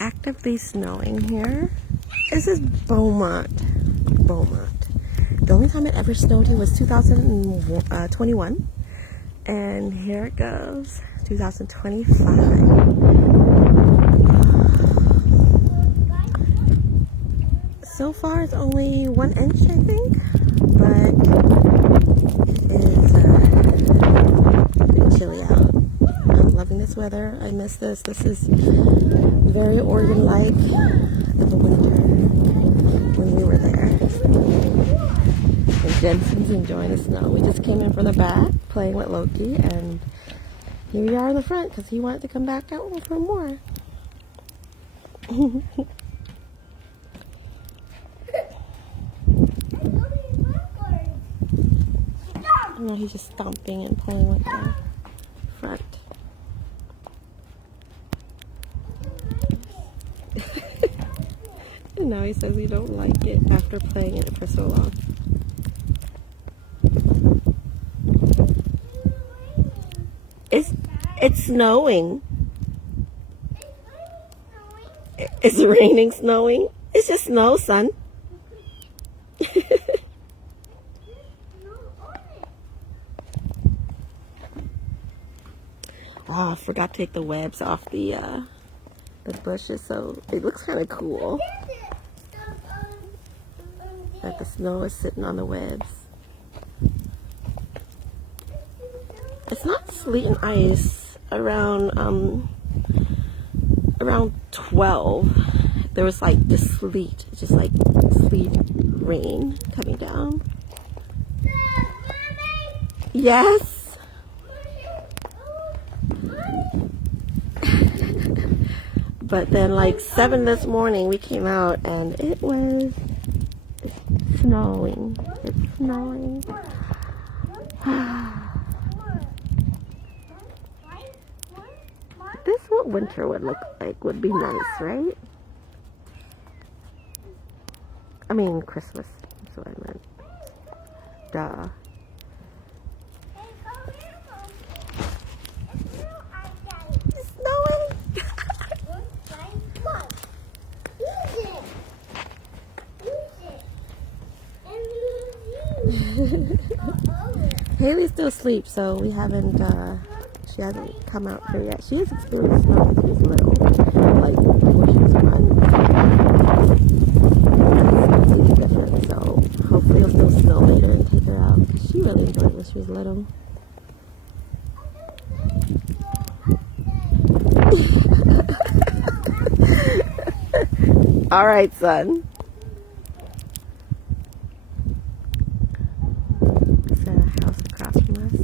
actively snowing here. This is Beaumont. The only time it ever snowed here was 2021. And here it goes, 2025. So far it's only 1 inch, I think, but it is pretty chilly out. I'm loving this weather. I miss this. This is very Oregon-like in the winter when we were there. And Jensen's enjoying the snow. We just came in from the back playing with Loki, and here we are in the front because he wanted to come back out for more. No, he's just stomping and playing with the front. And now he says he don't like it after playing it for so long. It's snowing. It's raining, snowing. It's just snow, son. Oh, I forgot to take the webs off the bushes, so it looks kind of cool that the snow is sitting on the webs. It's not sleet and ice. Around 12, there was like just sleet, just like sleet rain coming down. Yes. But then like 7 this morning we came out and it's snowing. It's snowing. This is what winter would look like. Would be nice, right? I mean Christmas. That's what I meant. Duh. It's snowing. Haley's still asleep, so we haven't, she hasn't come out here yet. She has experienced snow when she's little, like before she was 1. It's completely different, so hopefully it'll still snow later and take her out. She really enjoyed it when she was little. All right, son. It's a house across from us.